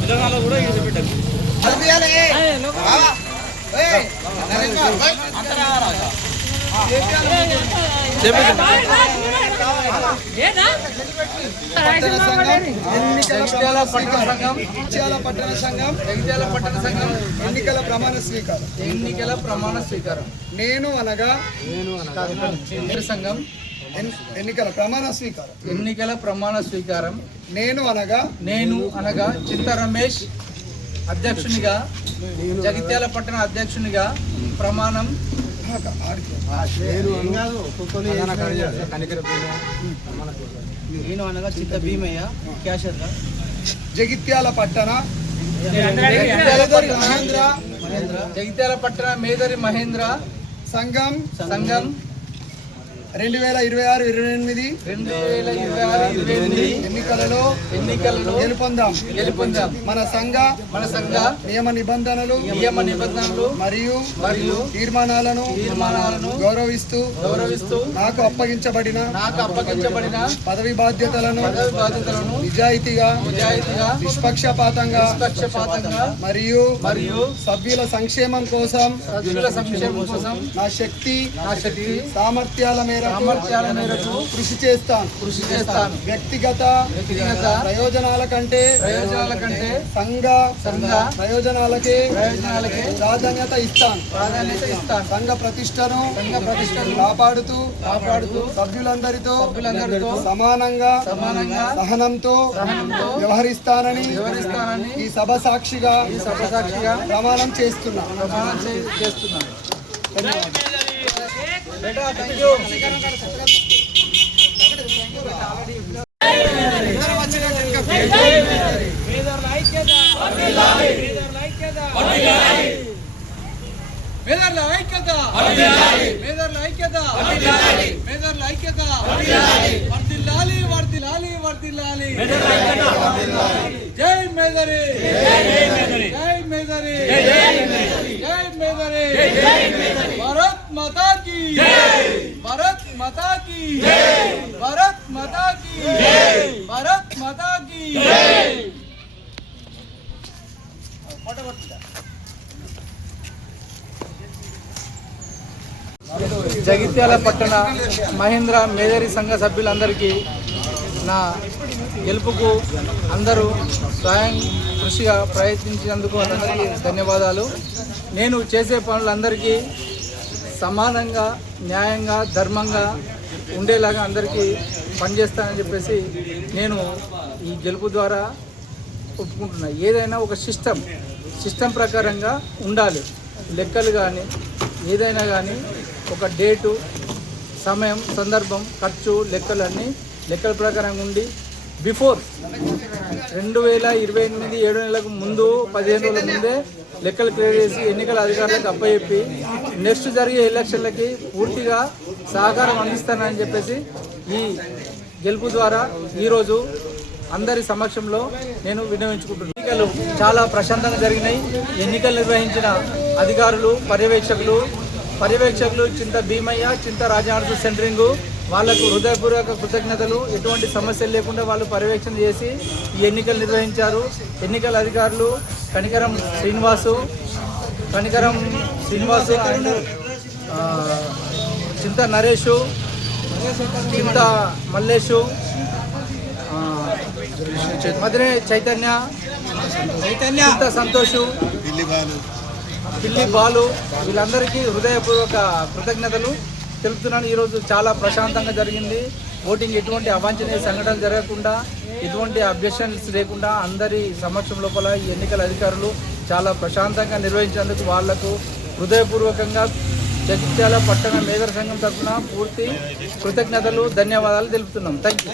తెలంగాణలో కూడా పెట్టారు. పట్టణ సంఘం ఎన్నికల ప్రమాణ స్వీకారం. నేను అనగా సంఘం ఎన్నికల ప్రమాణ స్వీకారం. నేను అనగా చింత రమేష్ అధ్యక్షునిగా, జగిత్యాల పట్టణ అధ్యక్షునిగా ప్రమాణం. నేను అనగా చింత భీమయ్య క్యాషర్గా, జగిత్యాల పట్టణ మేదరి మహేంద్ర సంఘం 2026-28 ఎన్నికలలో గెలుపొందాం. మన సంఘ నియమ నిబంధనలు మరియు తీర్మానాలను గౌరవిస్తూ నాకు అప్పగించబడిన పదవి బాధ్యతలను నిజాయితీగా నిష్పక్షపాతంగా మరియు సభ్యుల సంక్షేమం కోసం నా శక్తి సామర్థ్యాల మేరకు కృషి చేస్తాను. వ్యక్తిగత ప్రయోజనాల కంటే సంఘ ప్రయోజనాలకే ప్రాధాన్యత ఇస్తాను. సంఘ ప్రతిష్టను కాపాడుతూ సభ్యులందరితో సమానంగా సహనంతో వ్యవహరిస్తానని ఈ సభ సాక్షిగా ప్రమాణం చేస్తున్నాను. జై మేదరి, జై మేదరి, జై మేదరి, భారత్ మాతా కీ, భారత్ మాతా కీ, భారత్ మాతా కీ, భారత్ మాతా కీ. జగిత్యాల పట్టణ మహేంద్ర మేదరి సంఘ సభ్యులందరికీ నా గెలుపుకు అందరూ స్వయం కృషిగా ప్రయత్నించినందుకు అందరికీ ధన్యవాదాలు. నేను చేసే పనులందరికీ సమానంగా, న్యాయంగా, ధర్మంగా ఉండేలాగా అందరికీ పనిచేస్తానని చెప్పేసి నేను ఈ గెలుపు ద్వారా ఒప్పుకుంటున్నా. ఏదైనా ఒక సిస్టమ్ ప్రకారంగా ఉండాలి. లెక్కలు కానీ ఏదైనా కానీ ఒక డేటు, సమయం, సందర్భం, ఖర్చు, లెక్కల ప్రకారంగా ఉండి బిఫోర్ 2028 7 నెలలకు ముందు 15 రోజుల ముందే లెక్కలు క్లియర్ చేసి ఎన్నికల అధికారులకు అప్పచెప్పి నెక్స్ట్ జరిగే ఎలక్షన్లకి పూర్తిగా సహకారం అందిస్తానని చెప్పేసి ఈ గెలుపు ద్వారా ఈరోజు అందరి సమక్షంలో నేను విన్నవించుకుంటున్నాను. ఎన్నికలు చాలా ప్రశాంతంగా జరిగినాయి. ఎన్నికలు నిర్వహించిన అధికారులు, పర్యవేక్షకులు చింత భీమయ్య, చింత రాజార్జు సెంటరింగు వాళ్లకు హృదయపూర్వక కృతజ్ఞతలు. ఎటువంటి సమస్యలు లేకుండా వాళ్ళు పర్యవేక్షణ చేసి ఈ ఎన్నికలు నిర్వహించారు. ఎన్నికల అధికారులు కనికరం శ్రీనివాసు అండ్ చింత నరేషు, చింత మల్లేషు, మధురే చైతన్య, చింత సంతోషు, పిల్లి బాలు వీళ్ళందరికీ హృదయపూర్వక కృతజ్ఞతలు తెలుపుతున్నాను. ఈరోజు చాలా ప్రశాంతంగా జరిగింది. ఓటింగ్ ఎటువంటి అవాంఛనీయ సంఘటనలు జరగకుండా, ఎటువంటి అబ్జెక్షన్స్ లేకుండా అందరి సమక్షం లోపల ఈ ఎన్నికల అధికారులు చాలా ప్రశాంతంగా నిర్వహించినందుకు వాళ్లకు హృదయపూర్వకంగా జగిత్యాల పట్టణ మేదరి సంఘం తరఫున పూర్తి కృతజ్ఞతలు, ధన్యవాదాలు తెలుపుతున్నాం. Thank you.